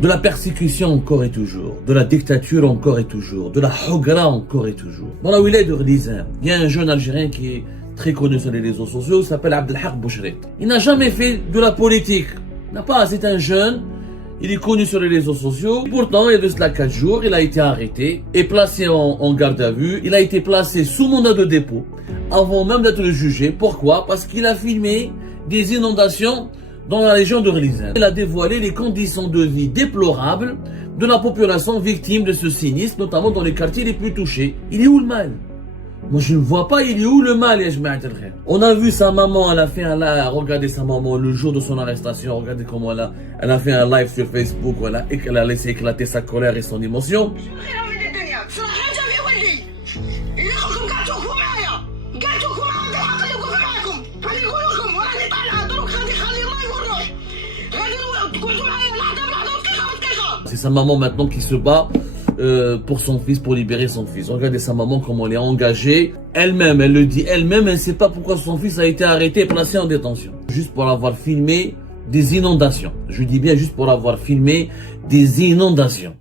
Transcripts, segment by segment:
De la persécution encore et toujours, de la dictature encore et toujours, de la hogra encore et toujours. Dans la wilaya de Ghlizen, il y a un jeune Algérien qui est très connu sur les réseaux sociaux, il s'appelle Abdelhak Bouchrit. Il n'a jamais fait de la politique. C'est un jeune, il est connu sur les réseaux sociaux. Pourtant, il y a de cela 4 jours, il a été arrêté et placé en garde à vue. Il a été placé sous mandat de dépôt avant même d'être jugé. Pourquoi? Parce qu'il a filmé des inondations dans la région de Ghlizen. Il a dévoilé les conditions de vie déplorables de la population victime de ce sinistre, notamment dans les quartiers les plus touchés. Il est où le mal? Moi je ne vois pas, il est où le mal? On a vu sa maman, elle a fait un live, regardez sa maman le jour de son arrestation, regardez comment elle a fait un live sur Facebook, voilà, et qu'elle a laissé éclater sa colère et son émotion. C'est sa maman maintenant qui se bat pour son fils, pour libérer son fils. Regardez sa maman, comment elle est engagée. Elle-même, elle le dit elle-même, elle ne sait pas pourquoi son fils a été arrêté et placé en détention. Juste pour avoir filmé des inondations. Je dis bien juste pour avoir filmé des inondations.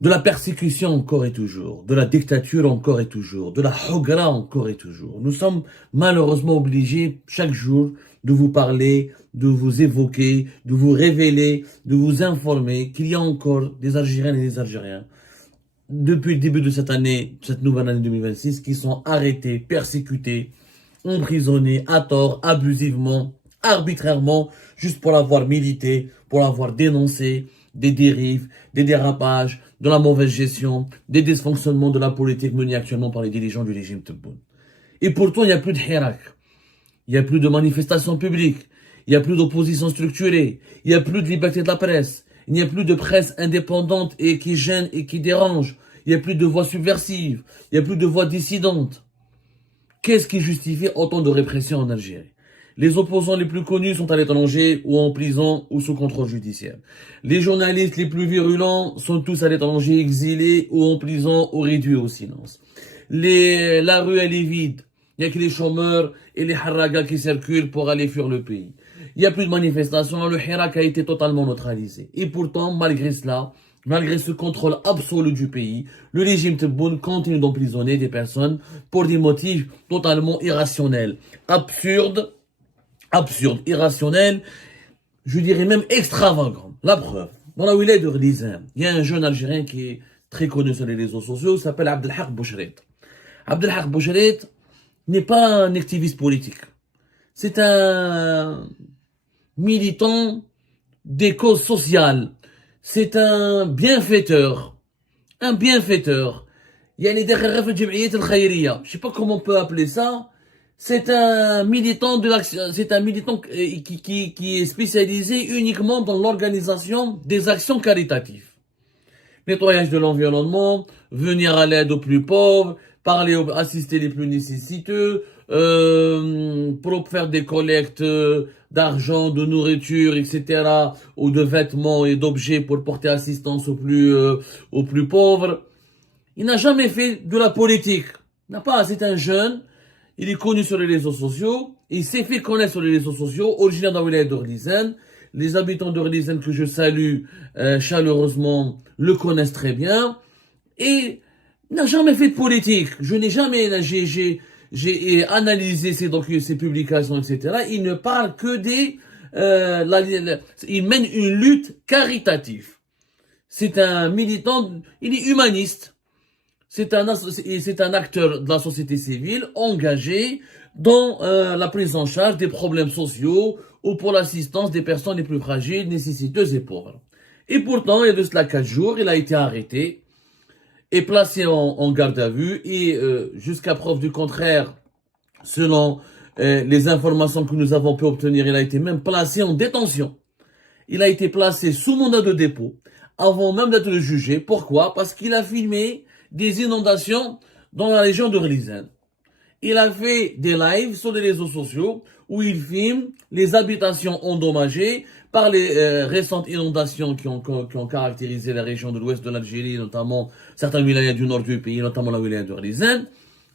De la persécution encore et toujours, de la dictature encore et toujours, de la hogra encore et toujours. Nous sommes malheureusement obligés chaque jour de vous parler, de vous évoquer, de vous révéler, de vous informer qu'il y a encore des Algériennes et des Algériens depuis le début de cette année, cette nouvelle année 2026, qui sont arrêtés, persécutés, emprisonnés à tort, abusivement, arbitrairement, juste pour avoir milité, pour avoir dénoncé des dérives, des dérapages, de la mauvaise gestion, des dysfonctionnements de la politique menée actuellement par les dirigeants du régime Tebboune. Et pourtant, il n'y a plus de hirak, il n'y a plus de manifestations publiques, il n'y a plus d'opposition structurée, il n'y a plus de liberté de la presse, il n'y a plus de presse indépendante et qui gêne et qui dérange, il n'y a plus de voix subversives, il n'y a plus de voix dissidentes. Qu'est-ce qui justifie autant de répression en Algérie? Les opposants les plus connus sont à l'étranger ou en prison ou sous contrôle judiciaire. Les journalistes les plus virulents sont tous à l'étranger, exilés ou en prison ou réduits au silence. La rue elle est vide. Il n'y a que les chômeurs et les haragas qui circulent pour aller fuir le pays. Il n'y a plus de manifestations, le hirak a été totalement neutralisé. Et pourtant, malgré cela, malgré ce contrôle absolu du pays, le régime Tebboune continue d'emprisonner des personnes pour des motifs totalement irrationnels, absurdes, irrationnels, je dirais même extravagants. La preuve, dans la wilaya de Ghlizen, il y a un jeune Algérien qui est très connu sur les réseaux sociaux, il s'appelle Abdelhak Bouchrit. Abdelhak Bouchrit n'est pas un activiste politique. C'est un militant des causes sociales. C'est un bienfaiteur. Un bienfaiteur. Il y a les derrière al-Khayriya. Je sais pas comment on peut appeler ça. C'est un militant de l'action, c'est un militant qui est spécialisé uniquement dans l'organisation des actions caritatives. Nettoyage de l'environnement, venir à l'aide aux plus pauvres, assister les plus nécessiteux, pour faire des collectes d'argent, de nourriture, etc., ou de vêtements et d'objets pour porter assistance aux plus pauvres. Il n'a jamais fait de la politique. C'est un jeune. Il est connu sur les réseaux sociaux, il s'est fait connaître sur les réseaux sociaux, originaire de la wilaya de Ghlizen. Les habitants de Ghlizen que je salue chaleureusement le connaissent très bien. Et n'a jamais fait de politique. Je n'ai jamais, j'ai analysé ses publications, etc. Il ne parle que il mène une lutte caritative. C'est un militant, il est humaniste. C'est un acteur de la société civile engagé dans la prise en charge des problèmes sociaux ou pour l'assistance des personnes les plus fragiles, nécessiteuses et pauvres. Et pourtant, il y a de cela 4 jours, il a été arrêté et placé en garde à vue et jusqu'à preuve du contraire, selon les informations que nous avons pu obtenir, il a été même placé en détention. Il a été placé sous mandat de dépôt avant même d'être jugé. Pourquoi? Parce qu'il a filmé des inondations dans la région de Ghlizen. Il a fait des lives sur les réseaux sociaux où il filme les habitations endommagées par les récentes inondations qui ont caractérisé la région de l'ouest de l'Algérie, notamment certains wilayas du nord du pays, notamment la wilaya de Ghlizen.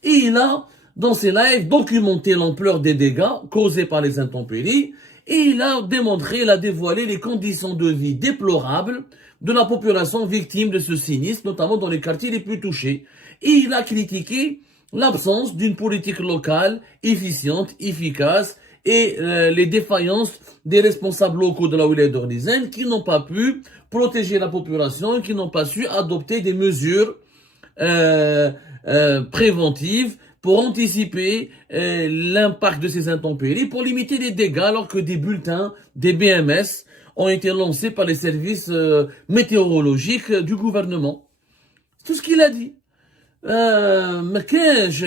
Et il a, dans ses lives, documenté l'ampleur des dégâts causés par les intempéries et il a démontré, il a dévoilé les conditions de vie déplorables de la population victime de ce sinistre, notamment dans les quartiers les plus touchés. Et il a critiqué l'absence d'une politique locale efficiente, efficace, et les défaillances des responsables locaux de la wilaya d'Orlizen qui n'ont pas pu protéger la population, qui n'ont pas su adopter des mesures préventives pour anticiper l'impact de ces intempéries, pour limiter les dégâts, alors que des bulletins, des BMS, ont été lancés par les services météorologiques du gouvernement. C'est tout ce qu'il a dit. Mekej,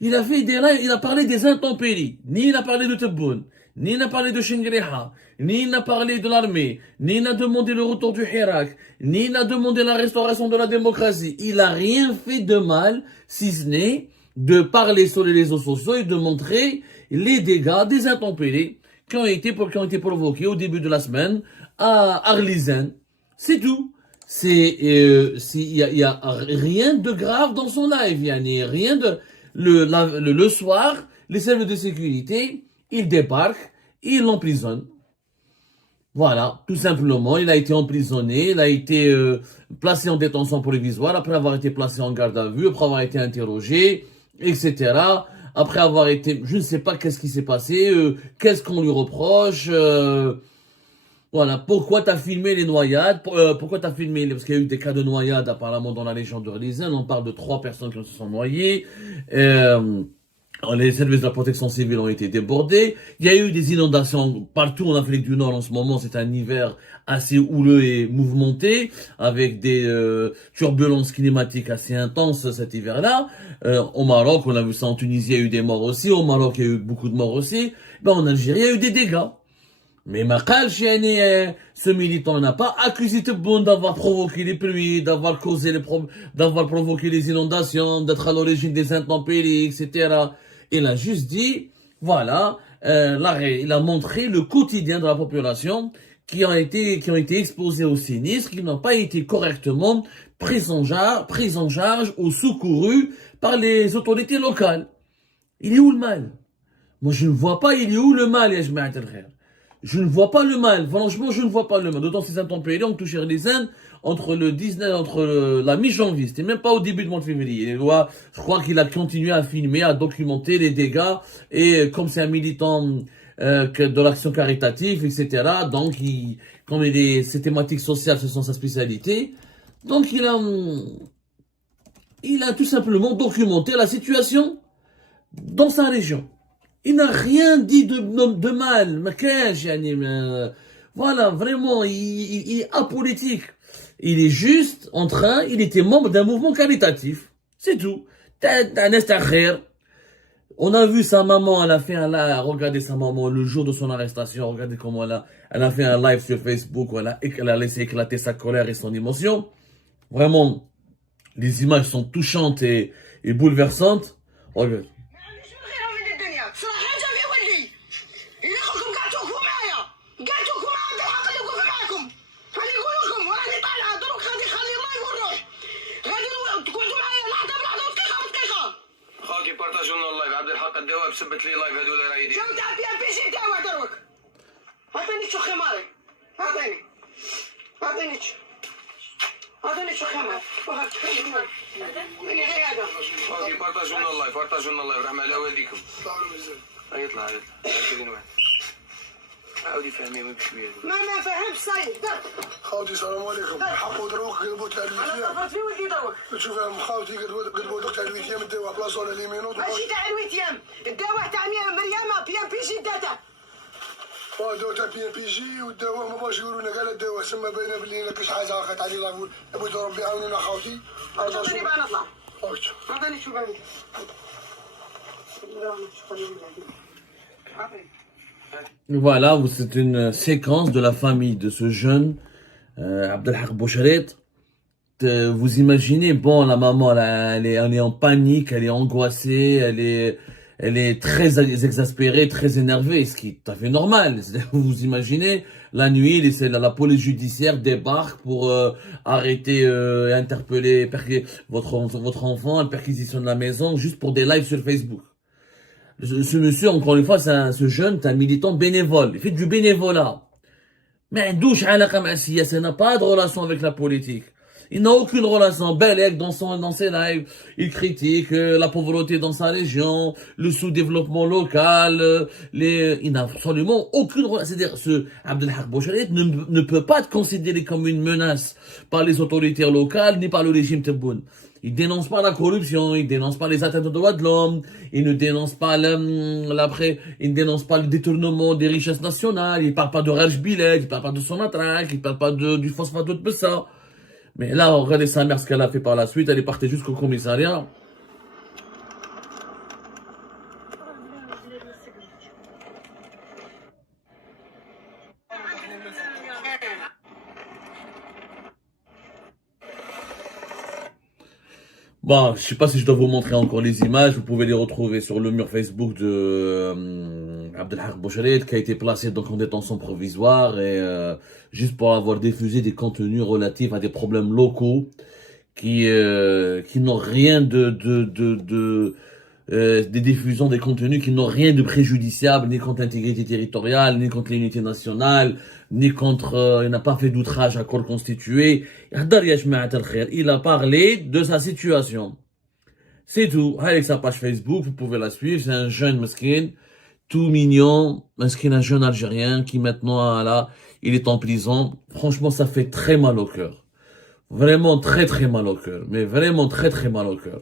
il a parlé des intempéries. Ni il a parlé de Tebboune, ni il a parlé de Shingriha, ni il a parlé de l'armée, ni il a demandé le retour du Hirak, ni il a demandé la restauration de la démocratie. Il a rien fait de mal, si ce n'est de parler sur les réseaux sociaux et de montrer les dégâts des intempéries qui ont été provoqués au début de la semaine à Arlizen. C'est tout. Il y a rien de grave dans son live. Il y a rien de, le soir, les services de sécurité, ils débarquent, ils l'emprisonnent. Voilà, tout simplement, il a été emprisonné, il a été placé en détention provisoire après avoir été placé en garde à vue, après avoir été interrogé, etc. Après avoir été, je ne sais pas qu'est-ce qui s'est passé, qu'est-ce qu'on lui reproche, voilà, pourquoi t'as filmé les noyades, pourquoi t'as filmé, parce qu'il y a eu des cas de noyades apparemment dans la région de Orlizen, on parle de 3 personnes qui se sont noyées, les services de la protection civile ont été débordés. Il y a eu des inondations partout en Afrique du Nord en ce moment. C'est un hiver assez houleux et mouvementé, avec des turbulences climatiques assez intenses cet hiver-là. Au Maroc, on a vu ça en Tunisie, il y a eu des morts aussi. Au Maroc, il y a eu beaucoup de morts aussi. Ben, en Algérie, il y a eu des dégâts. Mais ce militant n'a pas accusé Tebboune d'avoir provoqué les pluies, d'avoir provoqué les inondations, d'être à l'origine des intempéries, etc. Il a juste dit, voilà, il a montré le quotidien de la population qui ont été exposés au sinistre, qui n'ont pas été correctement pris en charge ou secourus par les autorités locales. Il est où le mal? Moi, je ne vois pas, il est où le mal, ya Jma'at al-Khair? Je ne vois pas le mal. Franchement, je ne vois pas le mal. D'autant ces intempéries ont touché les Indes entre la mi-janvier. C'était même pas au début du mois de février. Je crois qu'il a continué à filmer, à documenter les dégâts. Et comme c'est un militant de l'action caritative, etc. Donc, comme ces thématiques sociales, ce sont sa spécialité. Donc, il a tout simplement documenté la situation dans sa région. Il n'a rien dit de mal, voilà, vraiment, il est apolitique. Il est juste il était membre d'un mouvement caritatif. C'est tout. On a vu sa maman, elle a fait un live, regardez sa maman le jour de son arrestation, regardez comment elle a fait un live sur Facebook où elle a laissé éclater sa colère et son émotion. Vraiment, les images sont touchantes et bouleversantes. Regarde. بارطاجوا لنا اللايف عبد الحق الدواء بسبت لي لايف هذول رايدين جو تاع بي ام بي جي دواء دروك عطيني شو خماري عطيني شو خمار مني غير هذا اوكي بارطاجوا لنا اللايف رحمة على والديكم يطلع عاودي واحد عاودي فهمي بشويه ما فهمش صايب خاوتي السلام عليكم حقوا دروك قلبوا تاع الويتيام انا في ولدي دروك شوف يا خاوتي قلبوا دوك تاع الويتيام الدواء بلاصه ولا ليمينوت ماشي تاع الويتيام الدواء تاع مريم بي ام بي جي داتا دواء تاع بي ام بي جي والدواء ما باش يقولوا لنا كاع الدواء سما باينه بلي كاش حاجه خاطر علي الله يقول ابوي ربي يعاوننا خاوتي عطوني بقى نطلع عطوني شو بالك Voilà, c'est une séquence de la famille de ce jeune Abdelhak Boucharet. Vous imaginez, bon, la maman, elle est en panique, elle est angoissée, elle est très exaspérée, très énervée, ce qui est tout à fait normal. Vous imaginez, la nuit, la police judiciaire débarque pour arrêter et interpeller votre enfant, une perquisition de la maison, juste pour des lives sur Facebook. Ce monsieur, encore une fois, ce jeune, c'est un militant bénévole. Il fait du bénévolat. Mais douche à la Kamassia, ça n'a pas de relation avec la politique. Il n'a aucune relation. Belek, dans ses lives, il critique la pauvreté dans sa région, le sous-développement local, il n'a absolument aucune relation. C'est-à-dire, ce Abdelhak Boucharit ne peut pas être considéré comme une menace par les autorités locales, ni par le régime Tebboune. Il dénonce pas la corruption, il dénonce pas les atteintes aux droits de l'homme, il ne dénonce pas il dénonce pas le détournement des richesses nationales, il parle pas de Raj Bilek, il parle pas de Sonatrach, il parle pas du phosphate de Bessa. Mais là, regardez sa mère, ce qu'elle a fait par la suite, elle est partie jusqu'au commissariat. Bon, je sais pas si je dois vous montrer encore les images, vous pouvez les retrouver sur le mur Facebook de Abdelhak Boucharit, qui a été placé donc en détention provisoire, et juste pour avoir diffusé des contenus relatifs à des problèmes locaux qui n'ont rien des diffusions des contenus qui n'ont rien de préjudiciable, ni contre l'intégrité territoriale, ni contre l'unité nationale, ni contre, il n'a pas fait d'outrage à corps constitué. Il a parlé de sa situation. C'est tout. Avec sa page Facebook, vous pouvez la suivre. C'est un jeune mesquin, tout mignon, mesquin, un jeune Algérien qui maintenant, là, il est en prison. Franchement, ça fait très mal au cœur. Vraiment très très mal au cœur. Mais vraiment très très mal au cœur.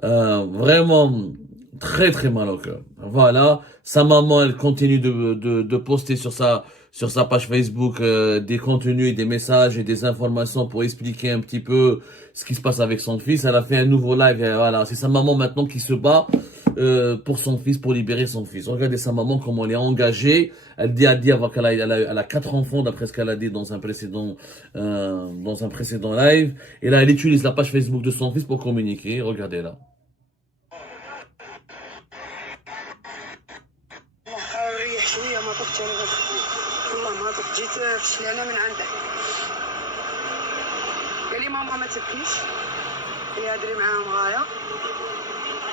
Vraiment très très mal au cœur. Voilà, sa maman, elle continue de poster sur sa page Facebook des contenus et des messages et des informations pour expliquer un petit peu ce qui se passe avec son fils. Elle a fait un nouveau live, et voilà, c'est sa maman maintenant qui se bat pour son fils, pour libérer son fils. Regardez sa maman, comment elle est engagée. Elle dit qu'elle a 4 enfants, d'après ce qu'elle a dit dans un précédent live. Et là, elle utilise la page Facebook de son fils pour communiquer. Regardez là. قال لي ماما ما تبكيش اللي هادري معاهم غايه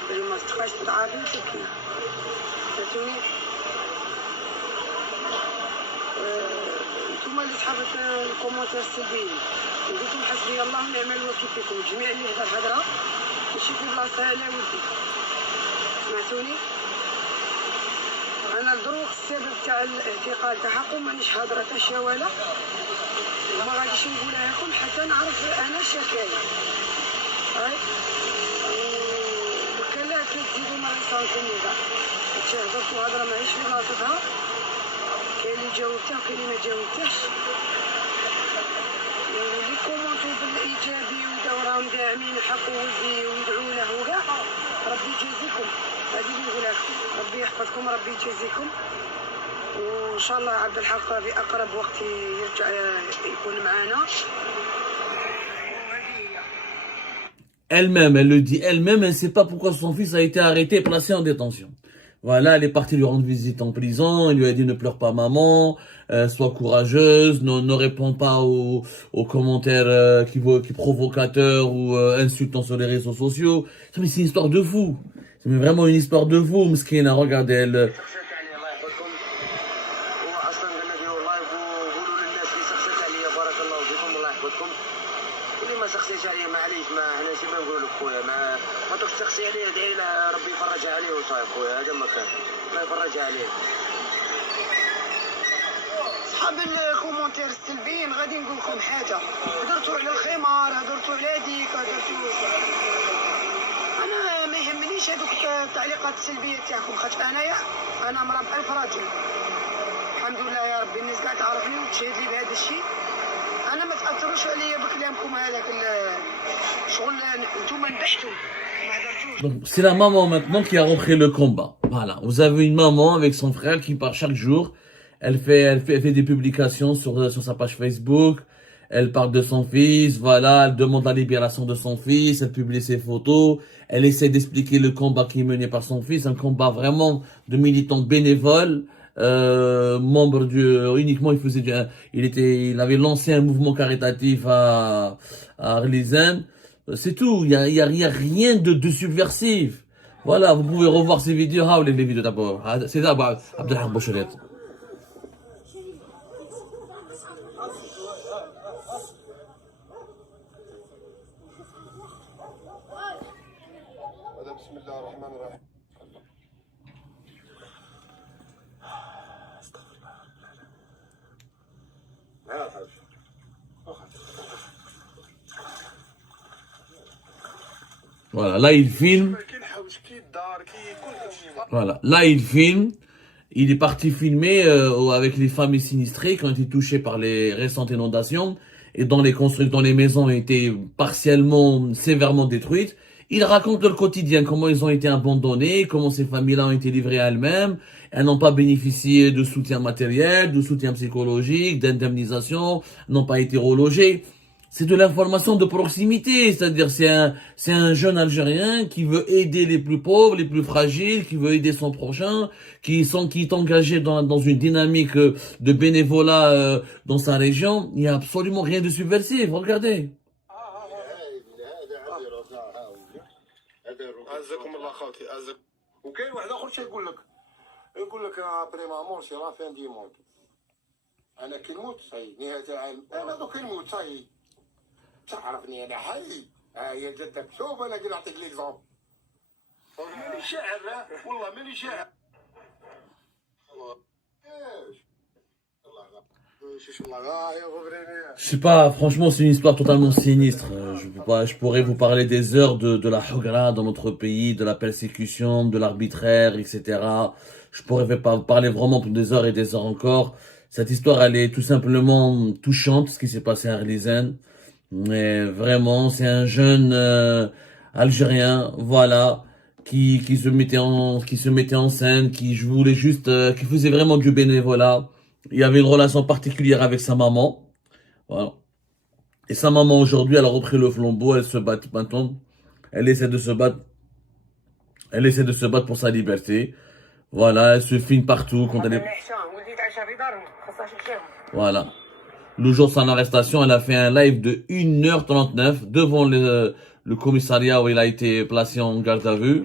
قال لي ما تبقاش تعافي وتبكي فهمتوني نتوما اللي صحاب الكومونتير السلبيين قلت لهم حسبي الله ونعم الوكيل فيكم جميع اللي هضر هضره ماشي في بلاصتها لا ولدي سمعتوني انا دروك السبب تاع الاعتقال تاع حقهم مانيش هضره تا شي ولا ما غاديش نقولها لكم حتى نعرف انا شكاية هاي وكلا كتزيدوا ما يصانكم كاع هادشي هضرتو هضره ماهيش في بلاصتها كاين اللي جاوبته وكاين اللي ما جاوبتهش اللي كومونتو بالايجابي وداو راهم داعمين حق ولدي ويدعوا له وكاع ربي يجازيكم هذه اللي نقولها لكم ربي يحفظكم ربي يجازيكم وان شاء الله عبد الحق في اقرب وقت يرجع يكون معنا. Elle-même, elle le dit elle-même, elle ne sait pas pourquoi son fils a été arrêté et placé en détention. Voilà, elle est partie lui rendre visite en prison, elle lui a dit ne pleure pas maman, sois courageuse, ne réponds pas aux commentaires qui provocateurs ou insultants sur les réseaux sociaux. Mais c'est une histoire de fou. C'est vraiment une histoire de fou, Mskina, regardez elle. صحاب الكومونتير السلبيين غادي نقول لكم حاجه هضرتوا على الخمار هضرتوا على هذيك انا ما يهمنيش هذوك التعليقات السلبيه تاعكم خاطر انا مرا ب1000 راجل الحمد لله يا ربي الناس كاع تعرفني وتشهد لي بهذا الشيء انا ما تاثروش عليا بكلامكم هذاك شغل نتوما نبحثوا. Donc, c'est la maman maintenant qui a repris le combat. Voilà. Vous avez une maman avec son frère qui part chaque jour. Elle fait des publications sur sa page Facebook. Elle parle de son fils. Voilà. Elle demande la libération de son fils. Elle publie ses photos. Elle essaie d'expliquer le combat qui est mené par son fils. Un combat vraiment de militants bénévoles. Membre uniquement, il avait lancé un mouvement caritatif à Arlizane. C'est tout, il y a rien de subversif. Voilà, vous pouvez revoir ces vidéos. Ah, les vidéos d'abord. C'est ça, Abdelhamid Bouchelet. بسم الله الرحمن الرحيم استغفر الله لا يا حاج Voilà, là il filme. Voilà, là il filme. Il est parti filmer avec les familles sinistrées qui ont été touchées par les récentes inondations et dont les maisons ont été partiellement, sévèrement détruites. Il raconte leur quotidien, comment ils ont été abandonnés, comment ces familles-là ont été livrées à elles-mêmes. Elles n'ont pas bénéficié de soutien matériel, de soutien psychologique, d'indemnisation, n'ont pas été relogées. C'est de l'information de proximité, c'est-à-dire c'est un jeune Algérien qui veut aider les plus pauvres, les plus fragiles, qui veut aider son prochain, qui est engagé dans une dynamique de bénévolat dans sa région. Il n'y a absolument rien de subversif, regardez. عزكم الله خاوتي عزك وكاين واحد اخر شي يقول لك بري مامون سي لا فين دي موند انا كي نموت صاي نهايه العالم انا دوك نموت صاي تعرفني انا حي هي جدك شوف انا كي نعطيك ليكزومبل ماني شاعر والله ماني شاعر Je sais pas, franchement, c'est une histoire totalement sinistre. Je pourrais vous parler des heures de la Hogra dans notre pays, de la persécution, de l'arbitraire, etc. Je pourrais pas vous parler vraiment pour des heures et des heures encore. Cette histoire, elle est tout simplement touchante, ce qui s'est passé à Arlisen. Mais vraiment, c'est un jeune Algérien, voilà, qui se mettait en scène, qui voulait juste, qui faisait vraiment du bénévolat. Il y avait une relation particulière avec sa maman. Voilà. Et sa maman aujourd'hui, elle a repris le flambeau, elle se bat maintenant. Elle essaie de se battre. Elle essaie de se battre pour sa liberté. Voilà, elle se filme partout quand elle est... Voilà. Le jour de son arrestation, elle a fait un live de 1h39 devant le commissariat où il a été placé en garde à vue.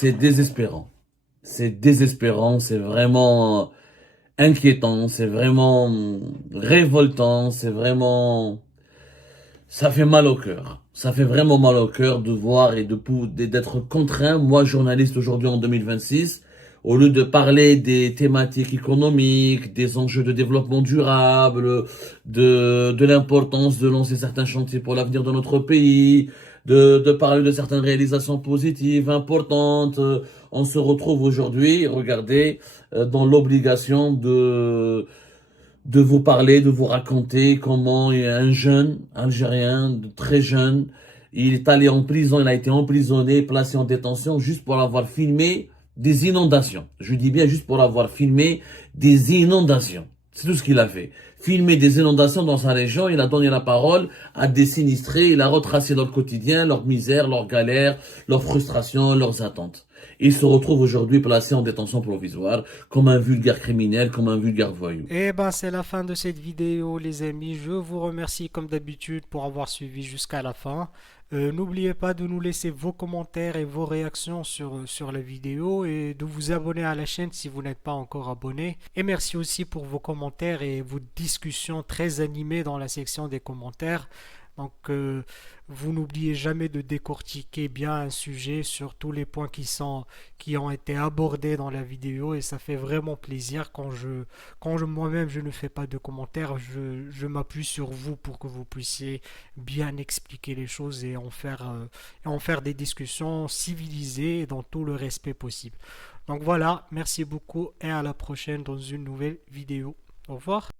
C'est désespérant. C'est désespérant, c'est vraiment inquiétant, c'est vraiment révoltant, c'est vraiment... Ça fait mal au cœur. Ça fait vraiment mal au cœur de voir et d'être contraint, moi journaliste aujourd'hui en 2026, au lieu de parler des thématiques économiques, des enjeux de développement durable, de l'importance de lancer certains chantiers pour l'avenir de notre pays, de parler de certaines réalisations positives, importantes, on se retrouve aujourd'hui, regardez, dans l'obligation de vous parler, de vous raconter comment un jeune Algérien, très jeune, il est allé en prison, il a été emprisonné, placé en détention juste pour avoir filmé des inondations. Je dis bien juste pour avoir filmé des inondations. C'est tout ce qu'il a fait. Filmer des inondations dans sa région, il a donné la parole à des sinistrés, il a retracé leur quotidien, leur misère, leurs galères, leurs frustrations, leurs attentes. Il se retrouve aujourd'hui placé en détention provisoire comme un vulgaire criminel, comme un vulgaire voyou. Et ben c'est la fin de cette vidéo les amis, je vous remercie comme d'habitude pour avoir suivi jusqu'à la fin. N'oubliez pas de nous laisser vos commentaires et vos réactions sur la vidéo et de vous abonner à la chaîne si vous n'êtes pas encore abonné. Et merci aussi pour vos commentaires et vos discussions très animées dans la section des commentaires. Donc vous n'oubliez jamais de décortiquer bien un sujet sur tous les points qui ont été abordés dans la vidéo et ça fait vraiment plaisir quand moi-même je ne fais pas de commentaires, je m'appuie sur vous pour que vous puissiez bien expliquer les choses et en faire des discussions civilisées et dans tout le respect possible. Donc voilà, merci beaucoup et à la prochaine dans une nouvelle vidéo. Au revoir.